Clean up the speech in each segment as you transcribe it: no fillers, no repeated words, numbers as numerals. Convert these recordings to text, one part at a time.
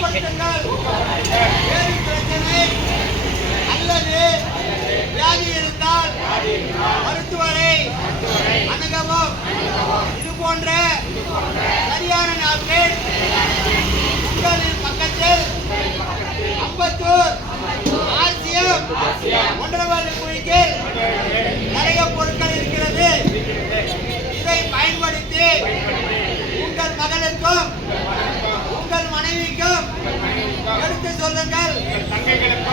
ஊக்கப்படுத்துங்கள். வேறு பிரச்சனை அல்லது வியாதி இருந்தால் மருத்துவரை அணுகவும். இது போன்ற சரியான நாட்கள் உங்களின் பக்கத்தில் அம்பத்தூர் ஆர்சிஎம் ஒன்றரை குழிக்கில் நிறைய பொருட்கள் இருக்கிறது. இதை பயன்படுத்தி உங்கள் மகளுக்கும் உங்கள் மனைவிக்கும் எடுத்து சொல்லுங்கள்,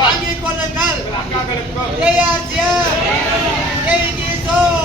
வாங்கிக் கொள்ளுங்கள். ஜெய் ஆர்சிஎம், ஜெய் கிஷோர்.